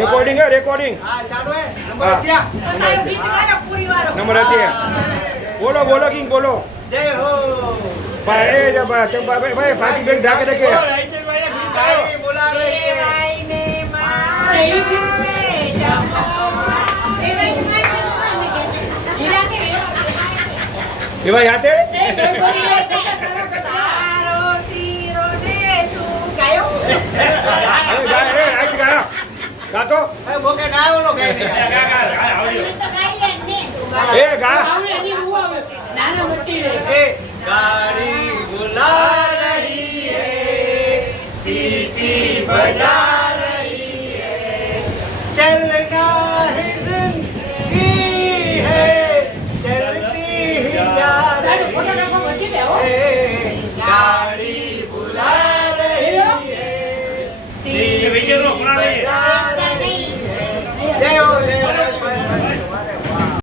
Recording હે recording હા ચાલુ હે હા. નંબર હતી બોલો બોલો કિંગ બોલો જય હો ભાઈ એ ચંપા ભાઈ ભાજી બેગ ઢાકે ઢાકે ગાડી બોલા રહી હે એ ભાઈ હાથે ગા તો એ બોકે ના ઓલો ગાય એ ગા ए गाड़ी बुला रही है सीटी बजा रही है चलना है जिंदगी है चलती ही जा रही है गाड़ी बुला रही है सीटी बजा